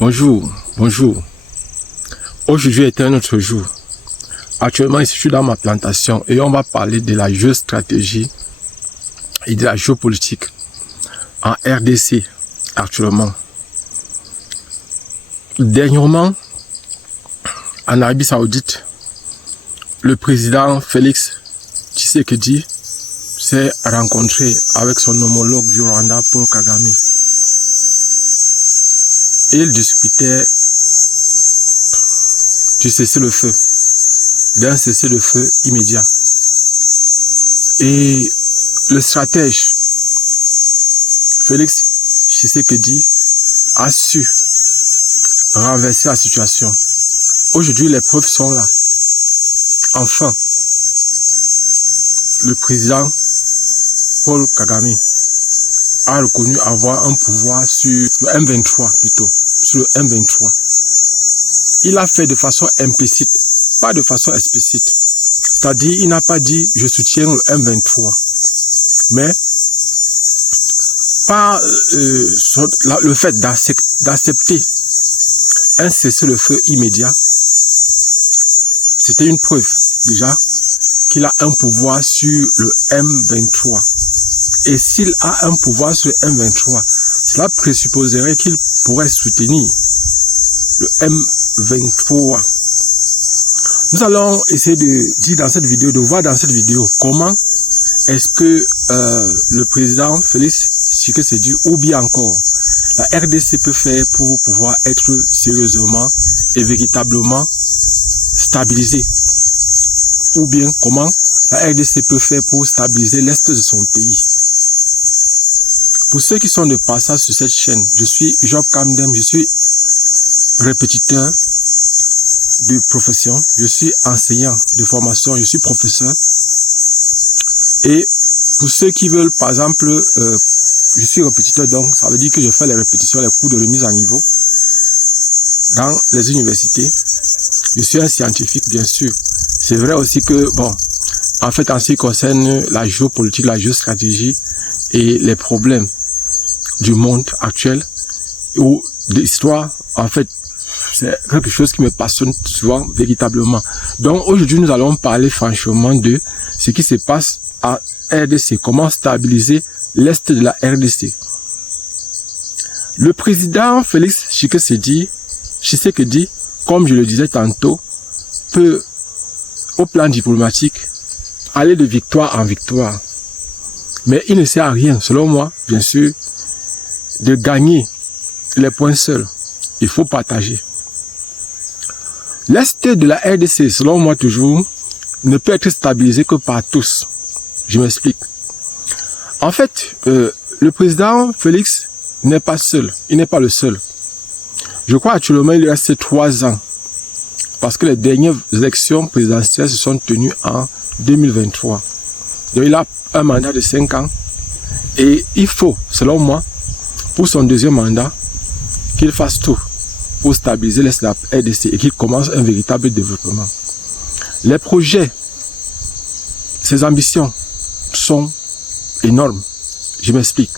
Bonjour. Aujourd'hui est un autre jour. Actuellement, je suis dans ma plantation et on va parler de la géostratégie et de la géopolitique en RDC actuellement. Dernièrement, en Arabie Saoudite, le président Félix Tshisekedi s'est rencontré avec son homologue du Rwanda, Paul Kagame. Et ils discutaient du cessez-le-feu, d'un cessez-le-feu immédiat. Et le stratège Félix Tshisekedi a su renverser la situation. Aujourd'hui, les preuves sont là. Enfin, le président Paul Kagame a reconnu avoir un pouvoir sur le M23 plutôt, sur le M23. Il l'a fait de façon implicite, pas de façon explicite. C'est-à-dire, il n'a pas dit « je soutiens le M23 ». Mais, par le fait d'accepter un cessez-le-feu immédiat, c'était une preuve déjà qu'il a un pouvoir sur le M23. Et s'il a un pouvoir sur le M23, cela présupposerait qu'il pourrait soutenir le M23. Nous allons essayer de dire dans cette vidéo, de voir dans cette vidéo comment est-ce que le président Félix Tshisekedi ou bien encore la RDC peut faire pour pouvoir être sérieusement et véritablement stabilisée. Ou bien comment la RDC peut faire pour stabiliser l'Est de son pays. Pour ceux qui sont de passage sur cette chaîne, je suis Job Kamdem, je suis répétiteur de profession, je suis enseignant de formation, je suis professeur. Et pour ceux qui veulent, par exemple, je suis répétiteur, donc ça veut dire que je fais les répétitions, les cours de remise à niveau dans les universités. Je suis un scientifique, bien sûr. C'est vrai aussi que, bon, en fait, en ce qui concerne la géopolitique, la géostratégie et les problèmes du monde actuel ou de l'histoire, en fait, c'est quelque chose qui me passionne souvent, véritablement. Donc, aujourd'hui, nous allons parler franchement de ce qui se passe à RDC, comment stabiliser l'Est de la RDC. Le président Félix Tshisekedi, comme je le disais tantôt, peut, au plan diplomatique, aller de victoire en victoire. Mais il ne sert à rien, selon moi, bien sûr, de gagner les points seuls. Il faut partager. L'Est de la RDC, selon moi toujours, ne peut être stabilisé que par tous. Je m'explique. En fait, le président Félix n'est pas seul. Il n'est pas le seul. Je crois actuellement il lui reste 3 ans. Parce que les dernières élections présidentielles se sont tenues en 2023. Donc il a un mandat de 5 ans. Et il faut, selon moi, pour son deuxième mandat, qu'il fasse tout pour stabiliser l'Est de la RDC et qu'il commence un véritable développement. Les projets, ses ambitions sont énormes. Je m'explique.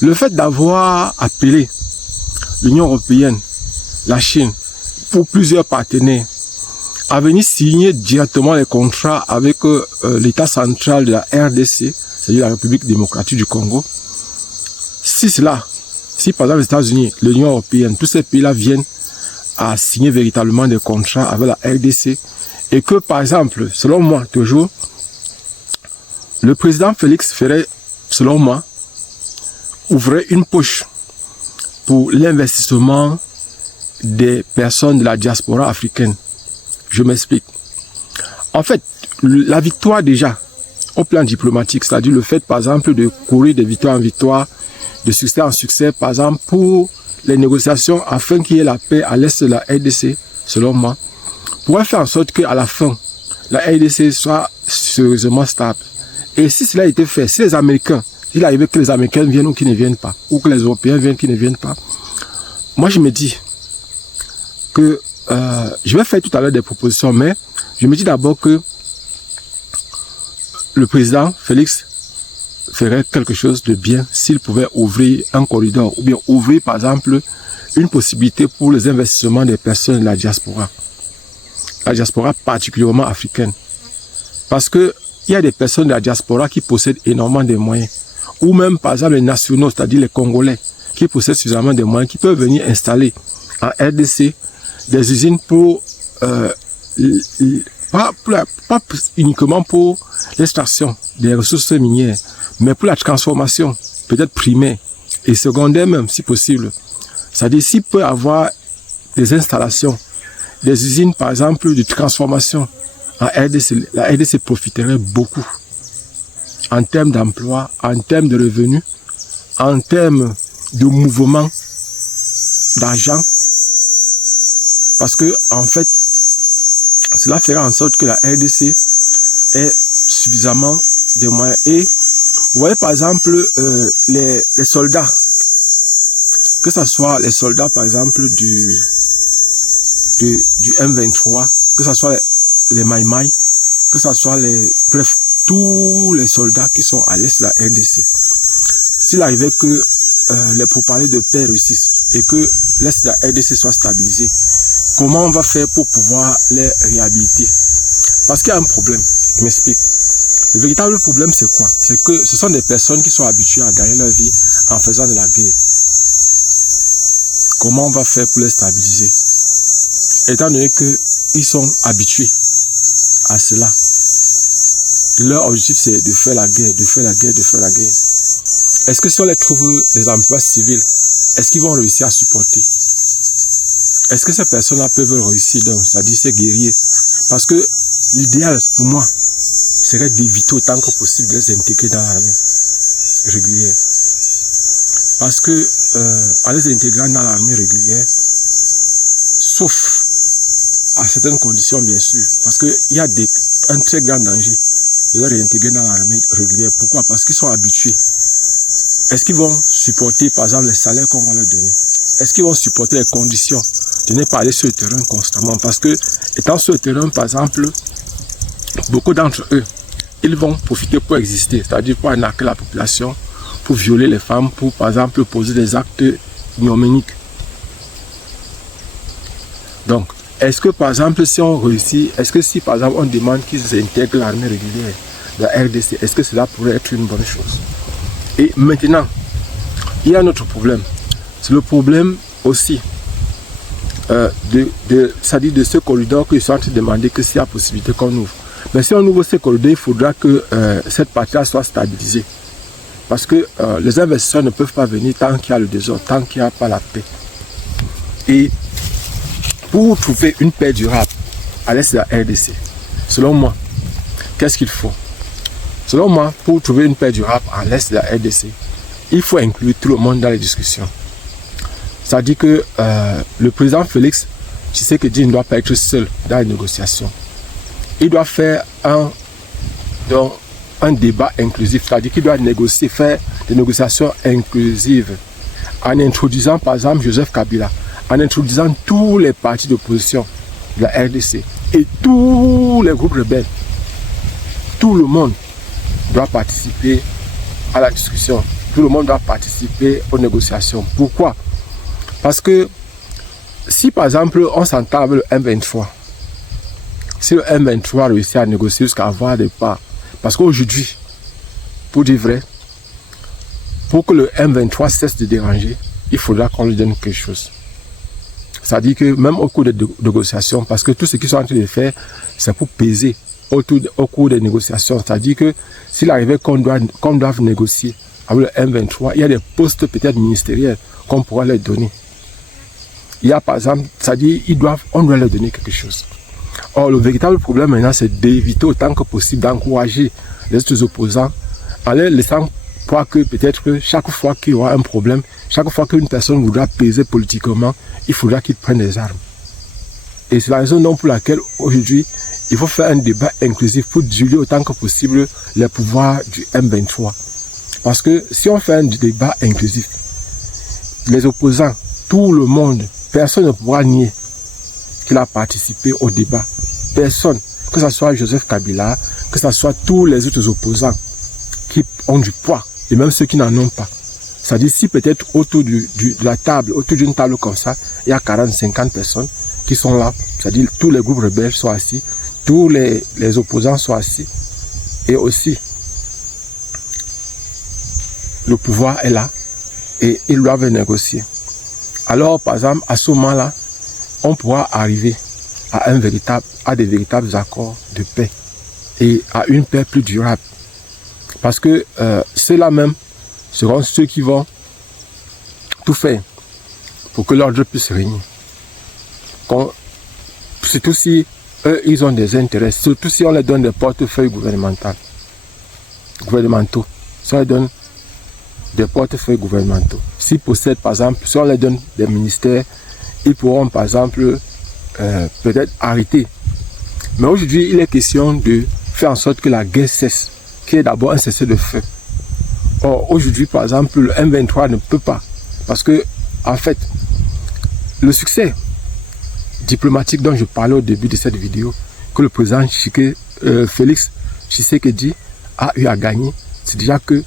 Le fait d'avoir appelé l'Union européenne, la Chine, pour plusieurs partenaires, à venir signer directement les contrats avec l'État central de la RDC, c'est-à-dire la République démocratique du Congo. Si par exemple les États-Unis, l'Union européenne, tous ces pays-là viennent à signer véritablement des contrats avec la RDC, et que par exemple, selon moi, toujours, le président Félix ferait, selon moi, ouvrait une poche pour l'investissement des personnes de la diaspora africaine. Je m'explique. En fait, la victoire déjà, au plan diplomatique, c'est-à-dire le fait, par exemple, de courir de victoire en victoire, de succès en succès, par exemple, pour les négociations afin qu'il y ait la paix à l'est de la RDC, selon moi, pourrait faire en sorte qu'à la fin, la RDC soit sérieusement stable. Et si cela a été fait, si les Américains, il arrive que les Américains viennent ou qu'ils ne viennent pas, ou que les Européens viennent ou qu'ils ne viennent pas, moi je me dis que je vais faire tout à l'heure des propositions, mais je me dis d'abord que le président Félix ferait quelque chose de bien s'il pouvait ouvrir un corridor ou bien ouvrir par exemple une possibilité pour les investissements des personnes de la diaspora particulièrement africaine. Parce que il y a des personnes de la diaspora qui possèdent énormément de moyens, ou même par exemple les nationaux, c'est-à-dire les Congolais, qui possèdent suffisamment de moyens, qui peuvent venir installer en RDC des usines pour, pas uniquement pour l'extraction des ressources minières, mais pour la transformation, peut-être primaire et secondaire même, si possible. C'est-à-dire s'il peut avoir des installations, des usines par exemple de transformation en RDC, la RDC profiterait beaucoup en termes d'emploi, en termes de revenus, en termes de mouvement d'argent, parce que en fait cela fera en sorte que la RDC ait suffisamment de moyens. Et vous voyez par exemple les soldats, que ce soit les soldats par exemple du M23, que ce soit les Maïmaï, que ce soit bref, tous les soldats qui sont à l'est de la RDC. S'il arrivait que les pourparlers de paix réussissent et que l'est de la RDC soit stabilisé, comment on va faire pour pouvoir les réhabiliter? Parce qu'il y a un problème, je m'explique. Le véritable problème c'est quoi? C'est que ce sont des personnes qui sont habituées à gagner leur vie en faisant de la guerre. Comment on va faire pour les stabiliser? Étant donné qu'ils sont habitués à cela. Leur objectif c'est de faire la guerre, de faire la guerre, de faire la guerre. Est-ce que si on les trouve des emplois civils, est-ce qu'ils vont réussir à supporter? Est-ce que ces personnes-là peuvent réussir donc, c'est-à-dire ces guerriers? Parce que l'idéal pour moi serait d'éviter autant que possible de les intégrer dans l'armée régulière. Parce que en les intégrant dans l'armée régulière, sauf à certaines conditions bien sûr, parce qu'il y a un très grand danger de les réintégrer dans l'armée régulière. Pourquoi? Parce qu'ils sont habitués. Est-ce qu'ils vont supporter par exemple les salaires qu'on va leur donner? Est-ce qu'ils vont supporter les conditions de ne pas aller sur le terrain constamment? Parce que étant sur le terrain par exemple, beaucoup d'entre eux, ils vont profiter pour exister, c'est-à-dire pour arnaquer la population, pour violer les femmes, pour par exemple poser des actes ignominiques. Donc, est-ce que par exemple si on réussit, est-ce que si par exemple on demande qu'ils intègrent l'armée régulière de la RDC, est-ce que cela pourrait être une bonne chose? Et maintenant, il y a un autre problème. C'est le problème aussi c'est-à-dire de ce corridor qu'ils sont en train de demander que s'il y a possibilité qu'on ouvre. Mais si on ouvre ce corridor, il faudra que cette partie-là soit stabilisée. Parce que les investisseurs ne peuvent pas venir tant qu'il y a le désordre, tant qu'il n'y a pas la paix. Et pour trouver une paix durable à l'est de la RDC, selon moi, qu'est-ce qu'il faut? Selon moi, pour trouver une paix durable à l'est de la RDC, il faut inclure tout le monde dans les discussions. C'est-à-dire que le président Félix Tshisekedi ne doit pas être seul dans les négociations. Il doit faire un débat inclusif, c'est-à-dire qu'il doit négocier, faire des négociations inclusives en introduisant par exemple Joseph Kabila, en introduisant tous les partis d'opposition de la RDC et tous les groupes rebelles. Tout le monde doit participer à la discussion. Tout le monde doit participer aux négociations. Pourquoi? Parce que si par exemple on s'entend avec le M23, si le M23 réussit à négocier jusqu'à avoir des parts, parce qu'aujourd'hui, pour dire vrai, pour que le M23 cesse de déranger, il faudra qu'on lui donne quelque chose. C'est-à-dire que même au cours des négociations, parce que tout ce qu'ils sont en train de faire, c'est pour peser au cours des négociations. C'est-à-dire que s'il arrivait qu'on doive négocier avec le M23, il y a des postes peut-être ministériels qu'on pourra leur donner. Il y a par exemple, c'est-à-dire on doit leur donner quelque chose. Or, le véritable problème maintenant, c'est d'éviter autant que possible d'encourager les autres opposants en les laissant croire que peut-être que chaque fois qu'il y aura un problème, chaque fois qu'une personne voudra peser politiquement, il faudra qu'il prenne des armes. Et c'est la raison donc pour laquelle aujourd'hui, il faut faire un débat inclusif pour diluer autant que possible les pouvoirs du M23. Parce que si on fait un débat inclusif, les opposants, tout le monde, personne ne pourra nier qu'il a participé au débat. Personne, que ce soit Joseph Kabila, que ce soit tous les autres opposants qui ont du poids, et même ceux qui n'en ont pas. C'est-à-dire, si peut-être autour de la table, autour d'une table comme ça, il y a 40, 50 personnes qui sont là, c'est-à-dire tous les groupes rebelles sont assis, tous les opposants sont assis, et aussi, le pouvoir est là, et ils doivent négocier. Alors, par exemple, à ce moment-là, on pourra arriver à des véritables accords de paix, et à une paix plus durable. Parce que ceux-là même seront ceux qui vont tout faire pour que l'ordre puisse régner. Surtout si eux, ils ont des intérêts, surtout si on leur donne des portefeuilles gouvernementaux. Si on leur donne des portefeuilles gouvernementaux. S'ils possèdent, par exemple, si on leur donne des ministères, ils pourront, par exemple, peut-être arrêter. Mais aujourd'hui, il est question de faire en sorte que la guerre cesse, qu'il y ait d'abord un cessez-le-feu. Or, aujourd'hui, par exemple, le M23 ne peut pas. Parce que, en fait, le succès diplomatique dont je parlais au début de cette vidéo, que le président Félix Tshisekedi a eu à gagner, c'est déjà que,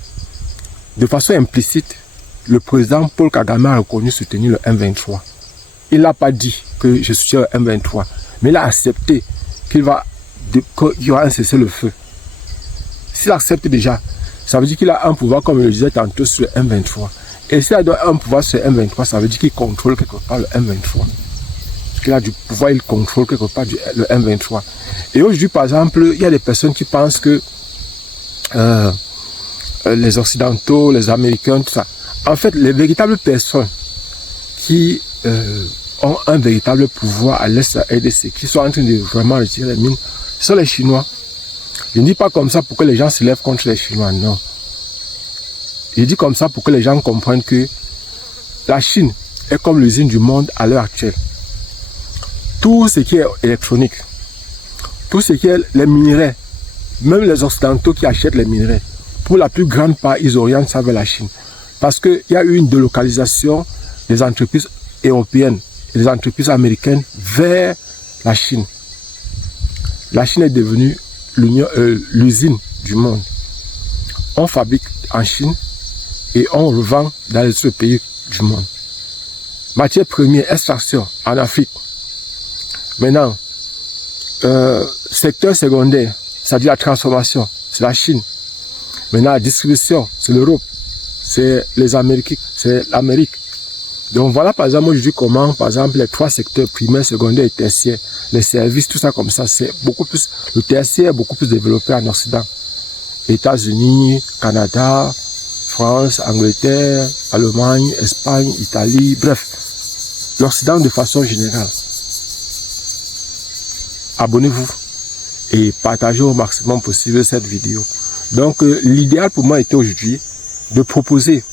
de façon implicite, le président Paul Kagame a reconnu soutenir le M23. Il n'a pas dit que je soutiens le M23, mais il a accepté qu'il y aura un cessez-le-feu. S'il accepte déjà, ça veut dire qu'il a un pouvoir, comme je le disais tantôt, sur le M23. Et s'il a un pouvoir sur le M23, ça veut dire qu'il contrôle quelque part le M23. Parce qu'il a du pouvoir, il contrôle quelque part le M23. Et aujourd'hui, par exemple, il y a des personnes qui pensent que les Occidentaux, les Américains, tout ça. En fait, les véritables personnes qui ont un véritable pouvoir à l'est de la RDC, qui sont en train de vraiment retirer les mines, ce sont les Chinois. Je ne dis pas comme ça pour que les gens se lèvent contre les Chinois, non. Je dis comme ça pour que les gens comprennent que la Chine est comme l'usine du monde à l'heure actuelle. Tout ce qui est électronique, tout ce qui est les minerais, même les Occidentaux qui achètent les minerais, pour la plus grande part, ils orientent ça vers la Chine. Parce qu'il y a eu une délocalisation des entreprises européennes et des entreprises américaines vers la Chine. La Chine est devenue l'usine du monde. On fabrique en Chine et on revend dans les autres pays du monde. Matière première, extraction en Afrique. Maintenant, secteur secondaire, c'est-à-dire la transformation, c'est la Chine. Maintenant, la distribution, c'est l'Europe, c'est les Américains, c'est l'Amérique. Donc voilà, par exemple, aujourd'hui, comment, par exemple, les trois secteurs primaires, secondaires et tertiaires, les services, tout ça comme ça, c'est beaucoup plus, le tertiaire est beaucoup plus développé en Occident. États-Unis, Canada, France, Angleterre, Allemagne, Espagne, Italie, bref, l'Occident de façon générale. Abonnez-vous et partagez au maximum possible cette vidéo. Donc, l'idéal pour moi était aujourd'hui de proposer,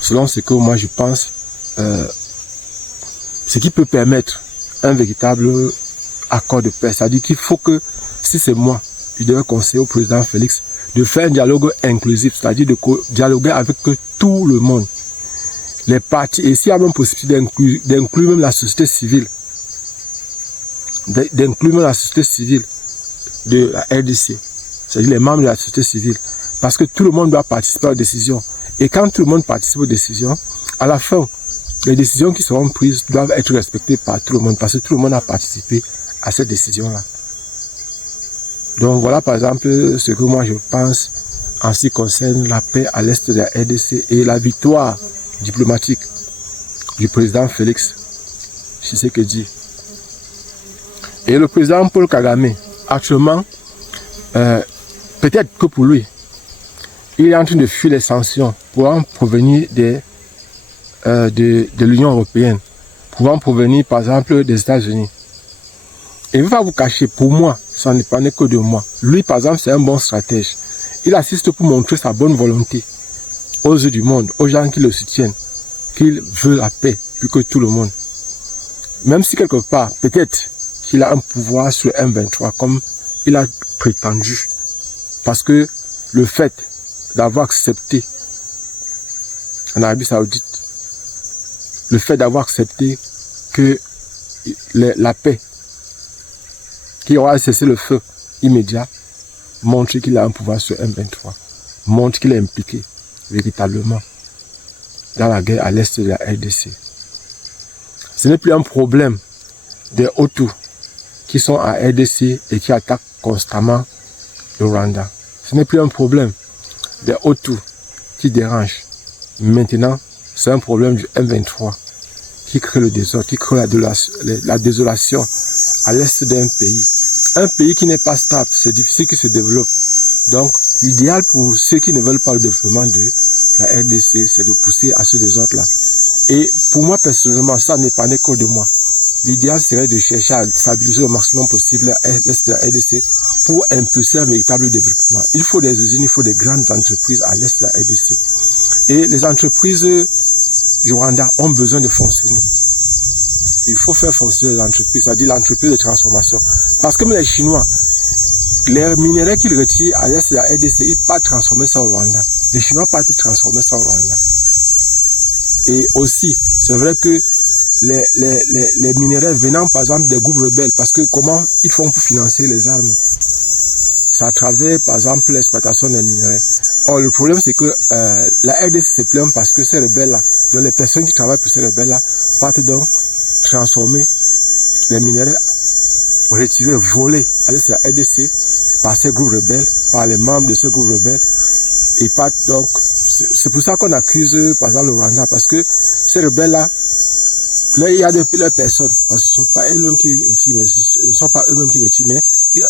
selon ce que moi je pense, ce qui peut permettre un véritable accord de paix. C'est-à-dire qu'il faut que, si c'est moi, je devais conseiller au président Félix de faire un dialogue inclusif, c'est-à-dire de dialoguer avec tout le monde, les partis, et s'il y a même possibilité d'inclure même la société civile, de la RDC, c'est-à-dire les membres de la société civile, parce que tout le monde doit participer aux décisions. Et quand tout le monde participe aux décisions, à la fin, les décisions qui seront prises doivent être respectées par tout le monde, parce que tout le monde a participé à cette décision-là. Donc voilà par exemple ce que moi je pense en ce qui concerne la paix à l'est de la RDC et la victoire diplomatique du président Félix Tshisekedi. Et le président Paul Kagame, actuellement, peut-être que pour lui, il est en train de fuir les sanctions pouvant provenir de l'Union européenne, pouvant provenir par exemple des États-Unis. Et il ne va pas vous cacher, pour moi, ça ne dépendait que de moi. Lui, par exemple, c'est un bon stratège. Il assiste pour montrer sa bonne volonté aux yeux du monde, aux gens qui le soutiennent, qu'il veut la paix, plus que tout le monde. Même si quelque part, peut-être qu'il a un pouvoir sur M23, comme il a prétendu. Parce que le fait d'avoir accepté en Arabie Saoudite, le fait d'avoir accepté que la paix, qu'il y aura cessé le feu immédiat, montre qu'il a un pouvoir sur M23. montre qu'il est impliqué véritablement dans la guerre à l'est de la RDC. Ce n'est plus un problème des Hutus qui sont à RDC et qui attaquent constamment le Rwanda. Ce n'est plus un problème des Hutus qui dérangent. Maintenant, c'est un problème du M23 qui crée le désordre, qui crée la désolation à l'est d'un pays. Un pays qui n'est pas stable, c'est difficile qu'il se développe. Donc, l'idéal pour ceux qui ne veulent pas le développement de la RDC, c'est de pousser à ce désordre-là. Et pour moi, personnellement, ça n'est pas que de moi. L'idéal serait de chercher à stabiliser au maximum possible l'est de la RDC pour impulser un véritable développement. Il faut des usines, il faut des grandes entreprises à l'est de la RDC. Et les entreprises du Rwanda ont besoin de fonctionner. Il faut faire fonctionner l'entreprise, c'est-à-dire l'entreprise de transformation. Parce que les Chinois, les minéraux qu'ils retirent à l'est de la RDC, ils partent transformer ça au Rwanda. Les Chinois partent transformer ça au Rwanda. Et aussi, c'est vrai que les minéraux venant par exemple des groupes rebelles, parce que comment ils font pour financer les armes? C'est à travers par exemple l'exploitation des minéraux. Or le problème c'est que la RDC se plaint parce que ces rebelles-là, donc les personnes qui travaillent pour ces rebelles-là, partent donc transformer les minéraux retirés, volés à l'est de la RDC par ces groupes rebelles, par les membres de ces groupes rebelles. Ils partent donc, c'est pour ça qu'on accuse par exemple le Rwanda, parce que ces rebelles-là, là, il y a leurs personnes, parce que ce ne sont pas eux-mêmes qui retirent, ce ne sont pas eux-mêmes qui retirent, mais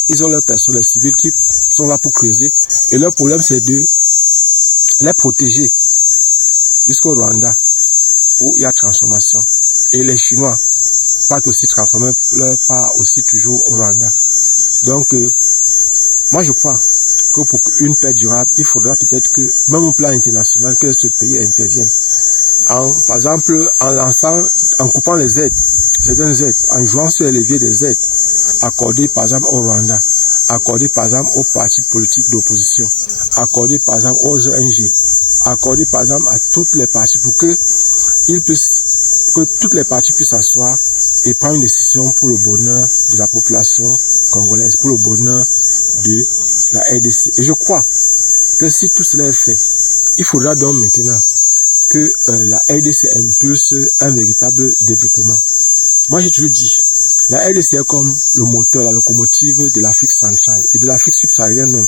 ils ont leurs personnes, les civils qui sont là pour creuser. Et leur problème, c'est de les protéger jusqu'au Rwanda, où il y a transformation. Et les Chinois partent aussi transformer leur part aussi toujours au Rwanda. Donc, moi je crois que pour une paix durable, il faudra peut-être que, même au plan international, que ce pays intervienne. Par exemple, en coupant les aides, certaines aides, en jouant sur les leviers des aides, accordées par exemple au Rwanda, accordées par exemple aux partis politiques d'opposition, accordées par exemple aux ONG, accordées par exemple à toutes les parties pour que toutes les parties puissent s'asseoir et prendre une décision pour le bonheur de la population congolaise, pour le bonheur de la RDC. Et je crois que si tout cela est fait, il faudra donc maintenant que la RDC impulse un véritable développement. Moi j'ai toujours dit, la RDC est comme le moteur, la locomotive de l'Afrique centrale et de l'Afrique subsaharienne même.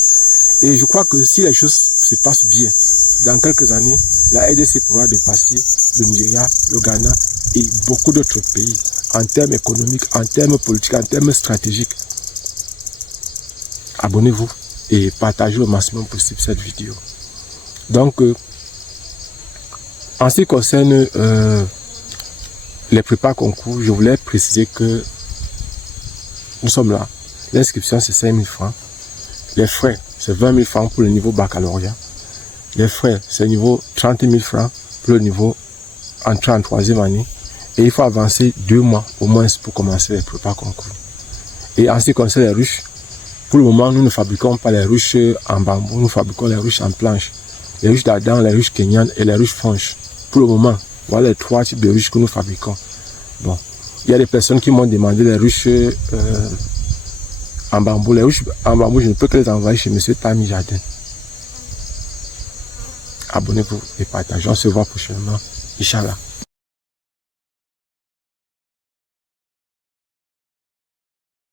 Et je crois que si les choses se passent bien, dans quelques années, la RDC pourra dépasser le Nigeria, le Ghana et beaucoup d'autres pays en termes économiques, en termes politiques, en termes stratégiques. Abonnez-vous et partagez au maximum possible cette vidéo. Donc, en ce qui concerne les prépas concours, je voulais préciser que nous sommes là. L'inscription c'est 5 000 francs. Les frais c'est 20 000 francs pour le niveau baccalauréat. Les frais c'est niveau 30 000 francs pour le niveau entrée en 3e année. Et il faut avancer 2 mois au moins pour commencer les prépas concours. Et en ce qui concerne les ruches, pour le moment nous ne fabriquons pas les ruches en bambou, nous fabriquons les ruches en planche. Les ruches d'Adam, les ruches kenyanes et les ruches franches. Pour le moment, voilà les 3 types de ruches que nous fabriquons. Bon, il y a des personnes qui m'ont demandé les ruches en bambou. Les ruches en bambou, je ne peux que les envoyer chez M. Tami Jardin. Abonnez-vous et partagez. On se voit prochainement. Inch'Allah.